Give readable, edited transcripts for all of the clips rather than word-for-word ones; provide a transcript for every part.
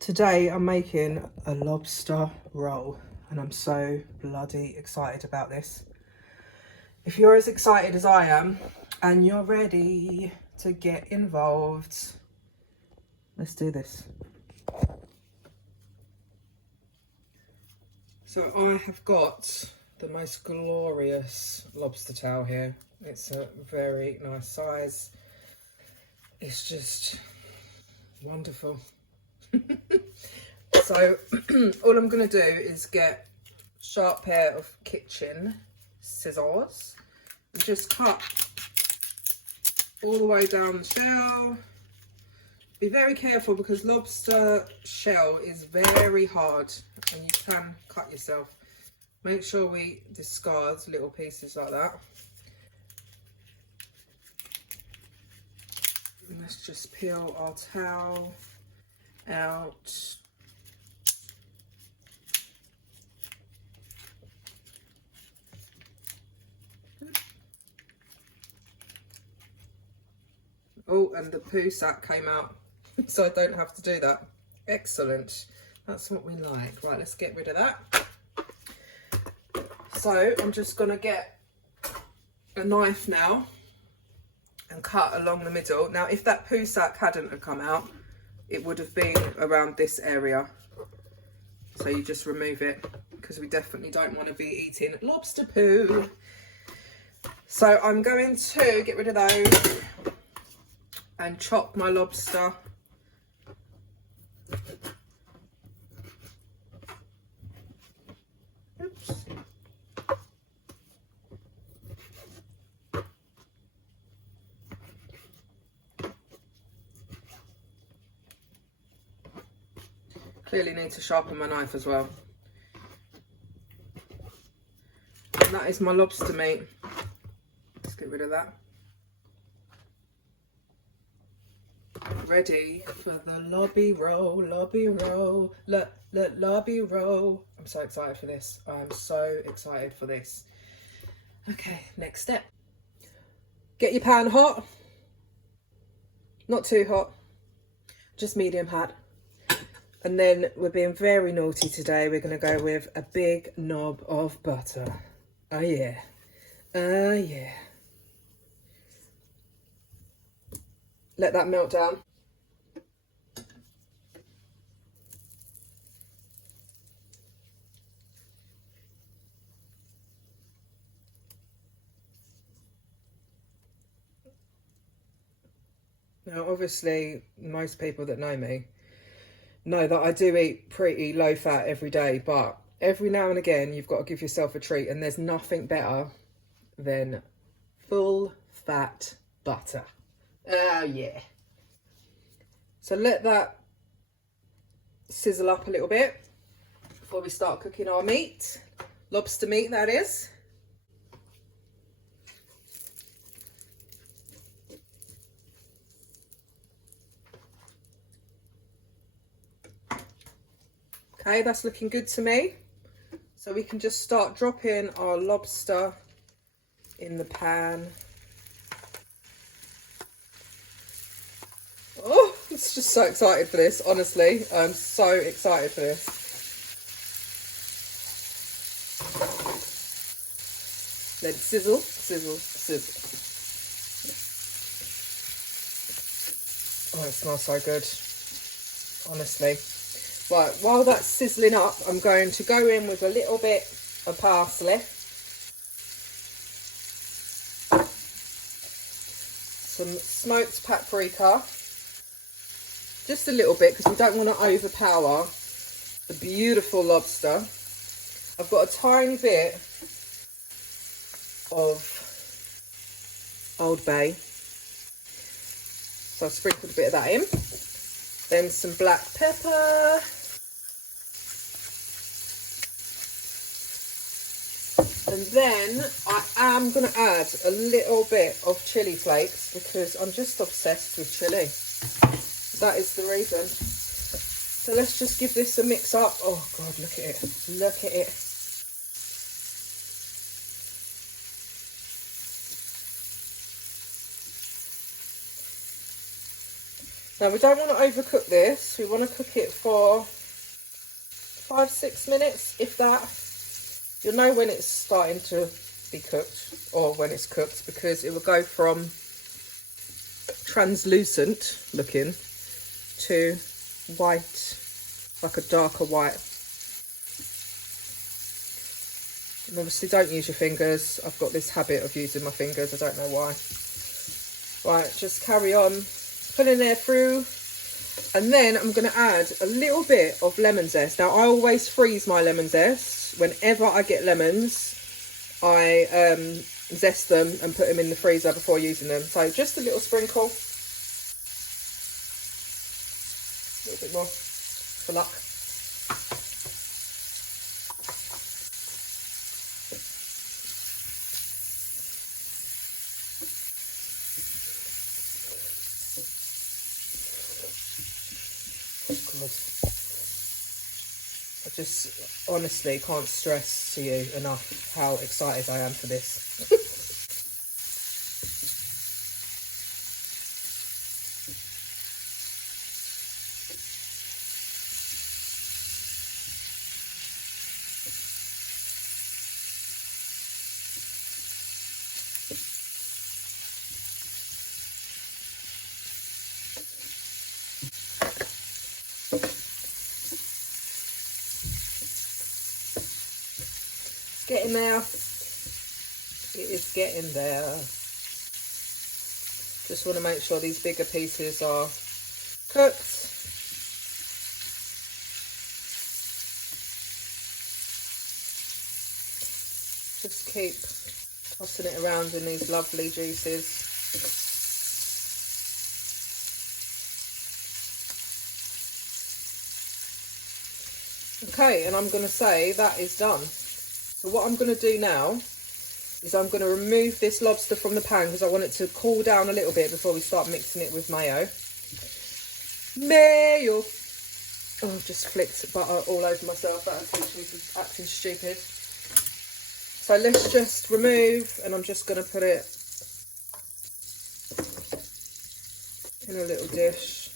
Today I'm making a lobster roll and I'm so bloody excited about this. If you're as excited as I am and you're ready to get involved, let's do this. So I have got the most glorious lobster tail here. It's a very nice size. It's just wonderful. So all I'm going to do is get a sharp pair of kitchen scissors and just cut all the way down the shell. Be very careful because lobster shell is very hard and you can cut yourself. Make sure we discard little pieces like that. And let's just peel our towel out. Oh, and the poo sack came out, so I don't have to do that. Excellent. That's what we like. Right, let's get rid of that. So I'm just going to get a knife now and cut along the middle. Now, if that poo sack hadn't have come out, it would have been around this area. So you just remove it because we definitely don't want to be eating lobster poo. So I'm going to get rid of those and chop my lobster. Oops. Clearly need to sharpen my knife as well. And that is my lobster meat. Let's get rid of that. Ready for the lobby roll, lobby roll, lobby roll. I'm so excited for this. I'm so excited for this. Okay, next step. Get your pan hot. Not too hot, just medium hot. And then we're being very naughty today. We're going to go with a big knob of butter. Oh yeah, oh yeah. Let that melt down. Now, obviously, most people that know me know that I do eat pretty low fat every day, but every now and again, you've got to give yourself a treat, and there's nothing better than full fat butter. Oh, yeah. So let that sizzle up a little bit before we start cooking our meat. Lobster meat, that is. Okay, that's looking good to me. So we can just start dropping our lobster in the pan. Oh, I'm just so excited for this, honestly. I'm so excited for this. Let it sizzle, sizzle, sizzle. Oh, it smells so good, honestly. Right, while that's sizzling up, I'm going to go in with a little bit of parsley. Some smoked paprika. Just a little bit because we don't want to overpower the beautiful lobster. I've got a tiny bit of Old Bay. So I've sprinkled a bit of that in. Then some black pepper. And then I am going to add a little bit of chili flakes because I'm just obsessed with chili. That is the reason. So let's just give this a mix up. Oh God, look at it. Look at it. Now we don't want to overcook this. We want to cook it for 5-6 minutes, if that. You'll know when it's starting to be cooked, or when it's cooked, because it will go from translucent looking to white, like a darker white. And obviously don't use your fingers. I've got this habit of using my fingers, I don't know why. Right, just carry on putting it through. And then I'm going to add a little bit of lemon zest. Now I always freeze my lemon zest. Whenever I get lemons, I zest them and put them in the freezer before using them. So just a little sprinkle. A little bit more for luck. God. I just honestly can't stress to you enough how excited I am for this. Getting there. It is getting there. Just want to make sure these bigger pieces are cooked. Just keep tossing it around in these lovely juices. Okay, and I'm going to say that is done. So what I'm going to do now is I'm going to remove this lobster from the pan because I want it to cool down a little bit before we start mixing it with mayo. Mayo! Oh, I've just flicked butter all over myself. That was acting stupid. So let's just remove, and I'm just going to put it in a little dish.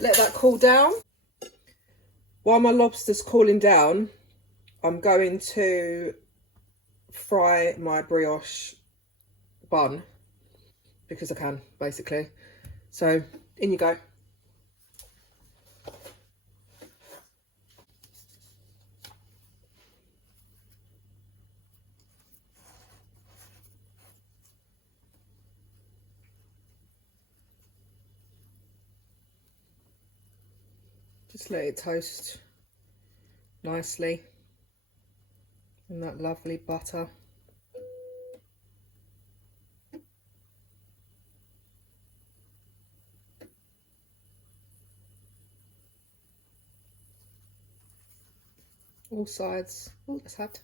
Let that cool down. While my lobster's cooling down, I'm going to fry my brioche bun, because I can, basically. So, in you go. Just let it toast nicely in that lovely butter. All sides. Oh, that's hot.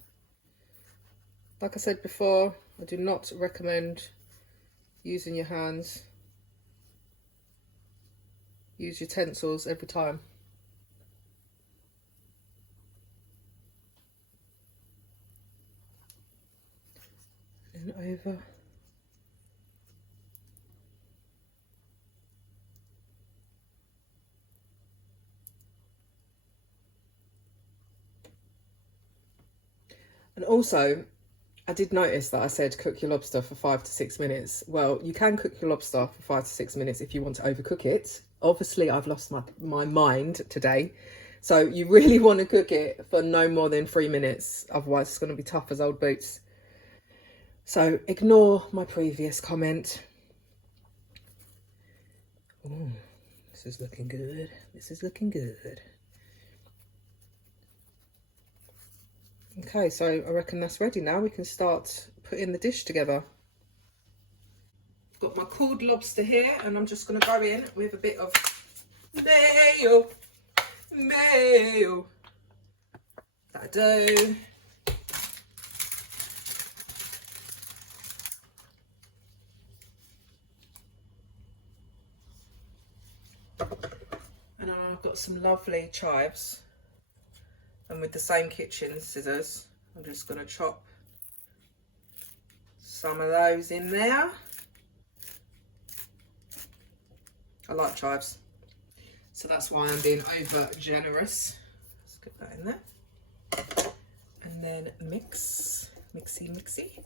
Like I said before, I do not recommend using your hands. Use utensils every time. And over. And also, I did notice that I said cook your lobster for 5 to 6 minutes. Well, you can cook your lobster for 5 to 6 minutes if you want to overcook it. Obviously, I've lost my mind today. So you really want to cook it for no more than 3 minutes. Otherwise, it's going to be tough as old boots. So ignore my previous comment. Ooh, this is looking good. This is looking good. Okay, so I reckon that's ready now. We can start putting the dish together. I've got my cooled lobster here, and I'm just going to go in with a bit of mayo. Mayo. That'll do. And I've got some lovely chives. And with the same kitchen scissors, I'm just going to chop some of those in there. I like chives. So that's why I'm being over generous. Let's get that in there. And then mix, mixy, mixy.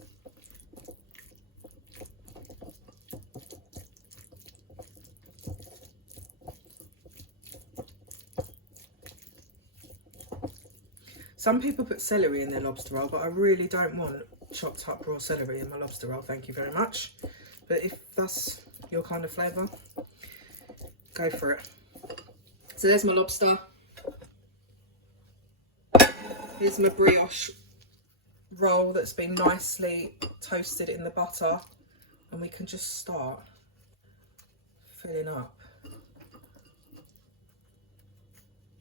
Some people put celery in their lobster roll, but I really don't want chopped up raw celery in my lobster roll, thank you very much. But if that's your kind of flavour, go for it. So there's my lobster. Here's my brioche roll that's been nicely toasted in the butter, and we can just start filling up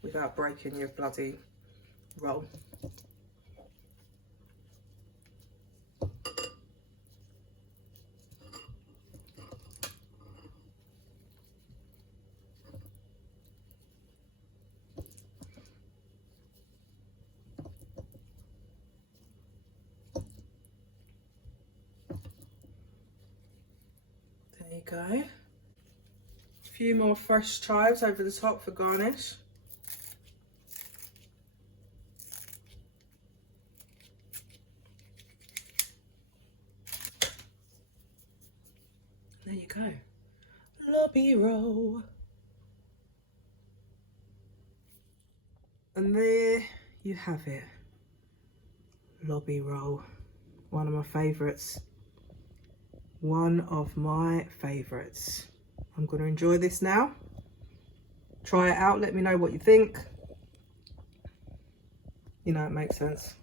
without breaking your bloody roll. There you go. A few more fresh chives over the top for garnish. There you go. Lobby roll. And there you have it. Lobby roll. One of my favourites. One of my favourites. I'm going to enjoy this now. Try it out. Let me know what you think. You know, it makes sense.